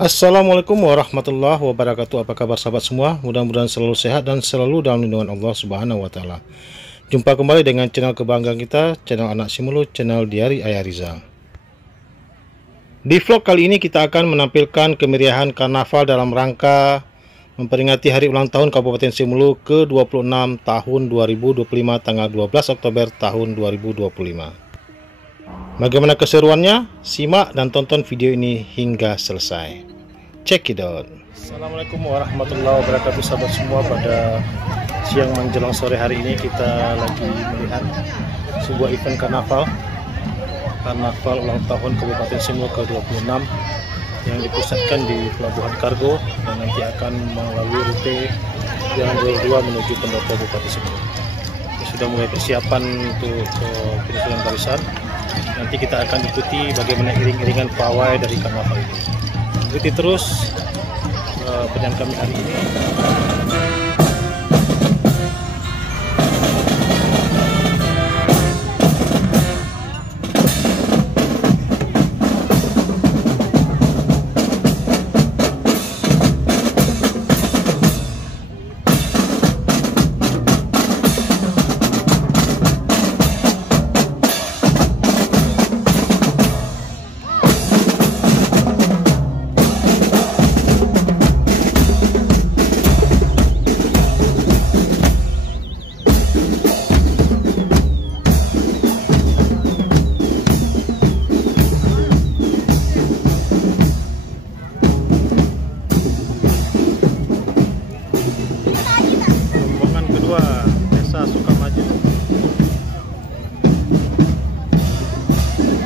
Assalamualaikum warahmatullahi wabarakatuh. Apa kabar sahabat semua? Mudah-mudahan selalu sehat dan selalu dalam lindungan Allah Subhanahu wa taala. Jumpa kembali dengan channel kebanggaan kita, channel Anak Si Mulus, channel Diari Ayah Rizal. Di vlog kali ini kita akan menampilkan kemeriahan karnaval dalam rangka memperingati hari ulang tahun Kabupaten Si Mulus ke-26 tahun 2025 tanggal 12 Oktober tahun 2025. Bagaimana keseruannya? Simak dan tonton video ini hingga selesai. Check it out. Assalamualaikum warahmatullahi wabarakatuh sahabat semua. Pada siang menjelang sore hari ini kita lagi melihat sebuah event karnaval ulang tahun Kabupaten Si Mulus ke-26 yang dipusatkan di Pelabuhan Kargo dan nanti akan melalui rute Jalan 22 menuju pendopo Bupati Si Mulus. Sudah mulai persiapan untuk penyusunan barisan. Nanti kita akan ikuti bagaimana iring-iringan pawai dari karnaval ini. Ikuti terus penyanyi kami hari ini.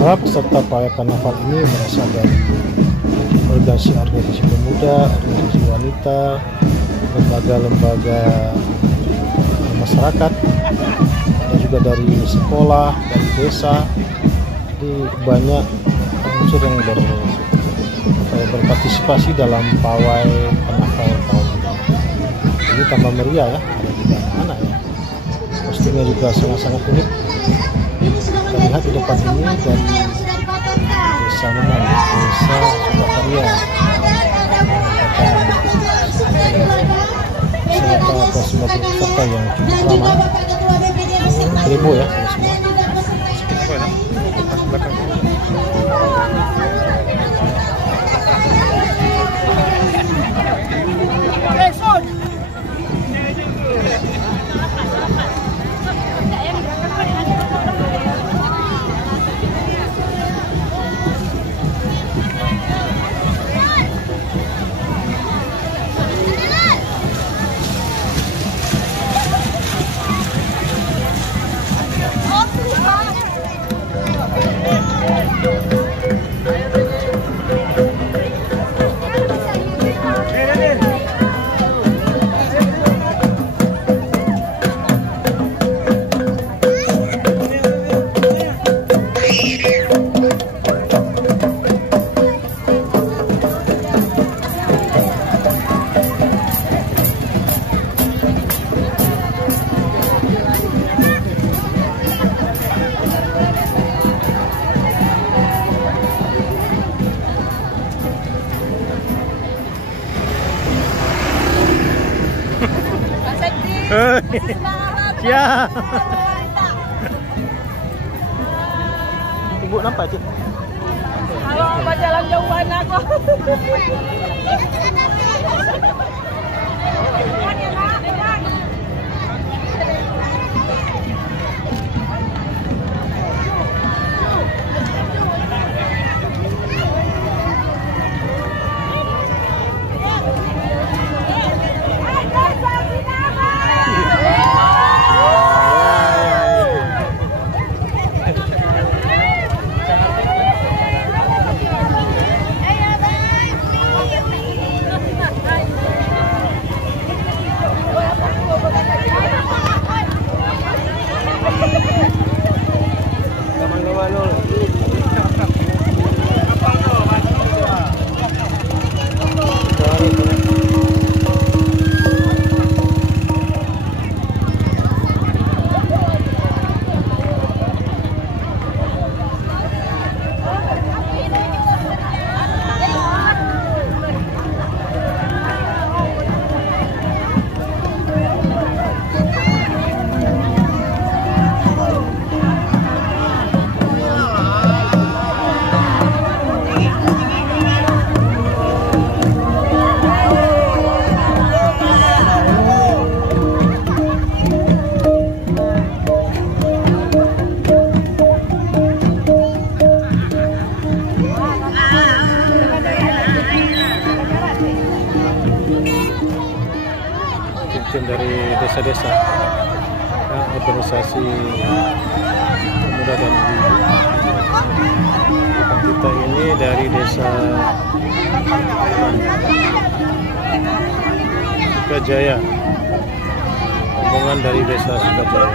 Para peserta pawai karnaval ini berasal dari organisasi pemuda, organisasi wanita, lembaga-lembaga masyarakat, ada juga dari sekolah, dari desa. Jadi banyak unsur yang berpartisipasi dalam pawai karnaval tahun ini. Jadi tambah meriah ya, ada juga anak-anak ya. Kostumnya juga sangat-sangat unik. Kita lihat di depan ini dari desa mana? Desa Sukakarya. Serta semua peserta yang cukup lama. Heboh ya semua. Belakang. Ya. Ibu nampak cik? Kalau jalan jauhan aku. Tim dari desa-desa, organisasi pemuda dan ibu. Kita ini dari desa Sukajaya, rombongan dari desa Sukajaya.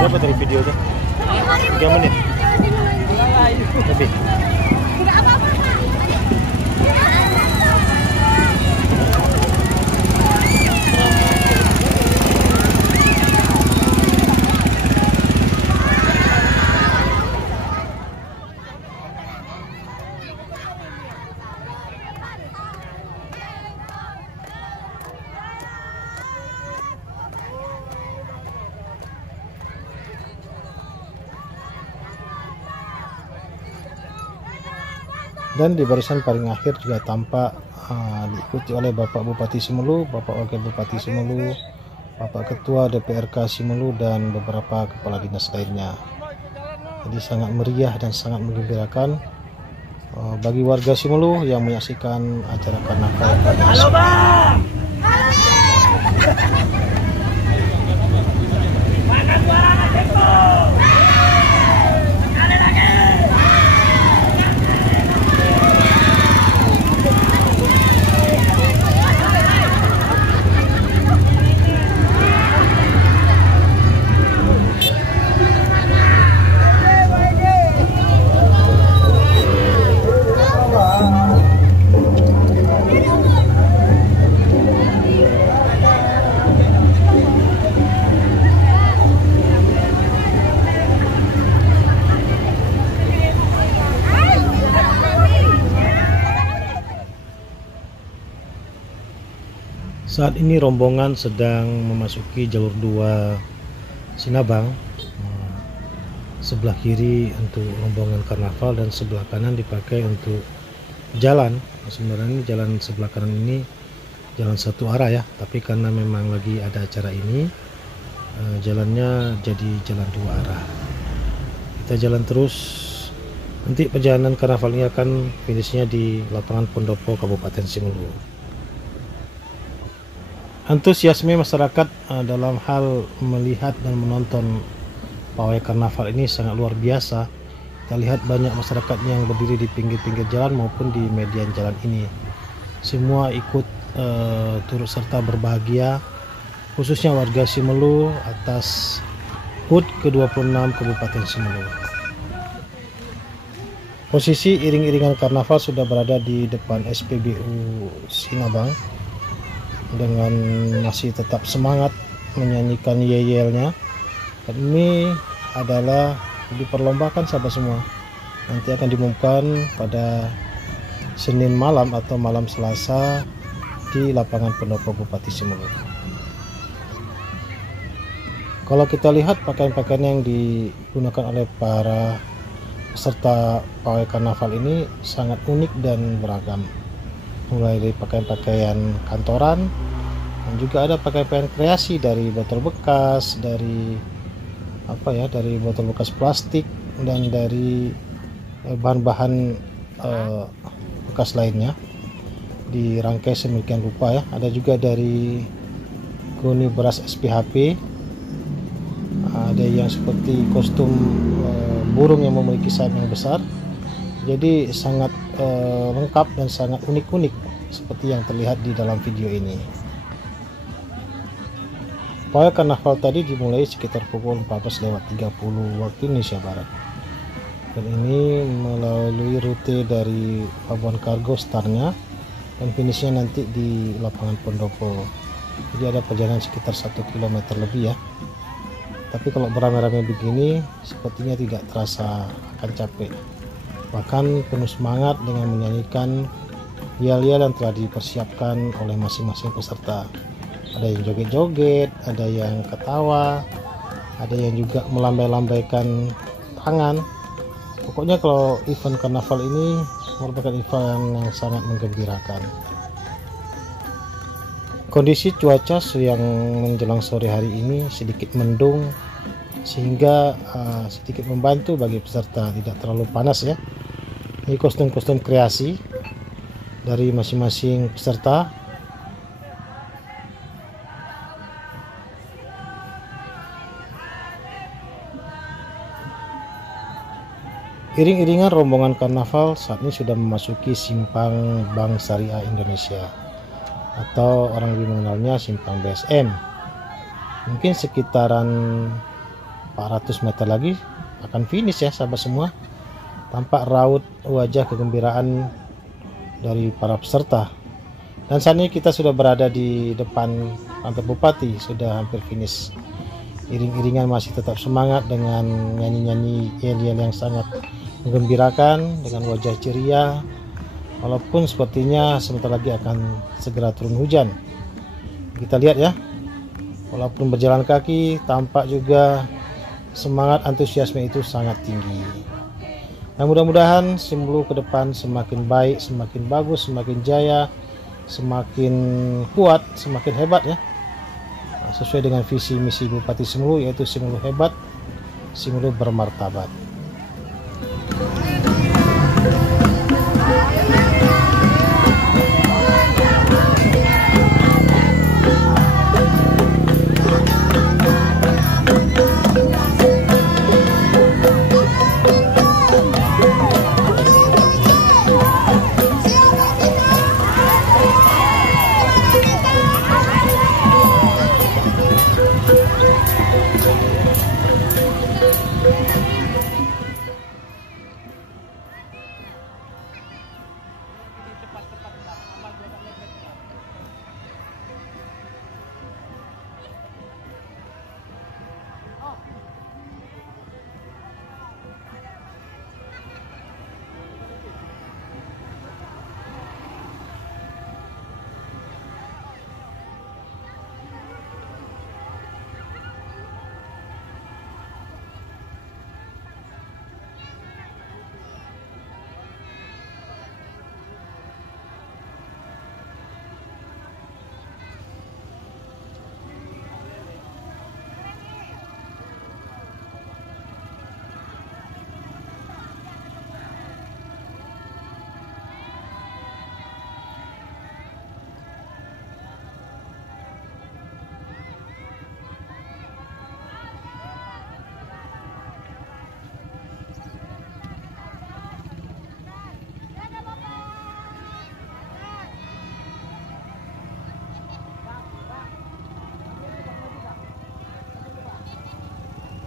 Berapa dari video tuh? 3 menit lebih. Dan di barisan paling akhir juga tampak diikuti oleh Bapak Bupati Simelu, Bapak Wakil Bupati Simelu, Bapak Ketua DPRK Simelu, dan beberapa kepala dinas lainnya. Jadi sangat meriah dan sangat menggembirakan bagi warga Simelu yang menyaksikan acara karnaval pada hari ini. Saat ini rombongan sedang memasuki jalur 2 Sinabang. Sebelah kiri untuk rombongan karnaval dan sebelah kanan dipakai untuk jalan. Sebenarnya ini jalan sebelah kanan ini jalan satu arah ya, tapi karena memang lagi ada acara ini, jalannya jadi jalan 2 arah. Kita jalan terus. Nanti perjalanan karnaval ini akan finishnya di lapangan Pondopo, Kabupaten Simelu. Antusiasme masyarakat dalam hal melihat dan menonton pawai karnaval ini sangat luar biasa. Kita lihat banyak masyarakat yang berdiri di pinggir-pinggir jalan maupun di median jalan ini. Semua ikut turut serta berbahagia, khususnya warga Simelu atas HUT ke-26 Kabupaten Simelu. Posisi iring-iringan karnaval sudah berada di depan SPBU Sinabang dengan masih tetap semangat menyanyikan yel-yelnya. Dan ini adalah diperlombakan sahabat semua. Nanti akan diumumkan pada Senin malam atau malam Selasa di lapangan Pendopo Bupati Simelu. Kalau kita lihat pakaian-pakaian yang digunakan oleh para peserta pawai karnaval ini sangat unik dan beragam. Mulai dari pakaian-pakaian kantoran, dan juga ada pakaian-pakaian kreasi dari botol bekas, dari dari botol bekas plastik, dan dari bahan-bahan bekas lainnya dirangkai sedemikian rupa ya. Ada juga dari goni beras SPHP, ada yang seperti kostum burung yang memiliki sayap yang besar. Jadi sangat lengkap dan sangat unik-unik seperti yang terlihat di dalam video ini. Pawai karnaval tadi dimulai sekitar pukul 14.30 waktu Indonesia Barat. Dan ini melalui rute dari Pelabuhan Kargo startnya dan finishnya nanti di lapangan Pondopo. Jadi ada perjalanan sekitar 1 km lebih ya. Tapi kalau beramai-ramai begini sepertinya tidak terasa akan capek. Bahkan penuh semangat dengan menyanyikan yel-yel yang telah dipersiapkan oleh masing-masing peserta. Ada yang joget-joget, ada yang ketawa, ada yang juga melambai-lambaikan tangan. Pokoknya kalau event karnaval ini merupakan event yang sangat menggembirakan. Kondisi cuaca yang menjelang sore hari ini sedikit mendung, sehingga sedikit membantu bagi peserta, tidak terlalu panas ya. Ini kostum-kostum kreasi dari masing-masing peserta. Iring-iringan rombongan karnaval saat ini sudah memasuki simpang Bank Syariah Indonesia, atau orang lebih mengenalnya simpang BSM. Mungkin sekitaran 400 meter lagi akan finish ya sahabat semua. Tampak raut wajah kegembiraan dari para peserta. Dan saat ini kita sudah berada di depan kantor bupati, sudah hampir finish. Iring-iringan masih tetap semangat dengan nyanyi-nyanyi yel-yel yang sangat menggembirakan dengan wajah ceria. Walaupun sepertinya sebentar lagi akan segera turun hujan. Kita lihat ya. Walaupun berjalan kaki, tampak juga semangat antusiasme itu sangat tinggi. Nah, mudah-mudahan Simelu ke depan semakin baik, semakin bagus, semakin jaya, semakin kuat, semakin hebat ya. Nah, sesuai dengan visi misi Bupati Simelu, yaitu Simelu hebat, Simelu bermartabat.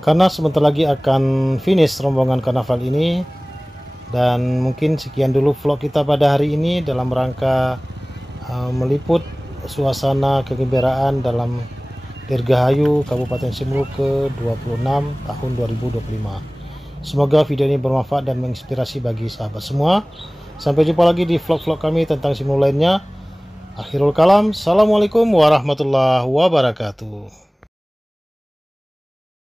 Karena sebentar lagi akan finish rombongan karnaval ini, dan mungkin sekian dulu vlog kita pada hari ini dalam rangka meliput suasana kegembiraan dalam Dirgahayu Kabupaten Simelu ke-26 tahun 2025. Semoga video ini bermanfaat dan menginspirasi bagi sahabat semua. Sampai jumpa lagi di vlog-vlog kami tentang Simelu lainnya. Akhirul kalam, assalamualaikum warahmatullahi wabarakatuh.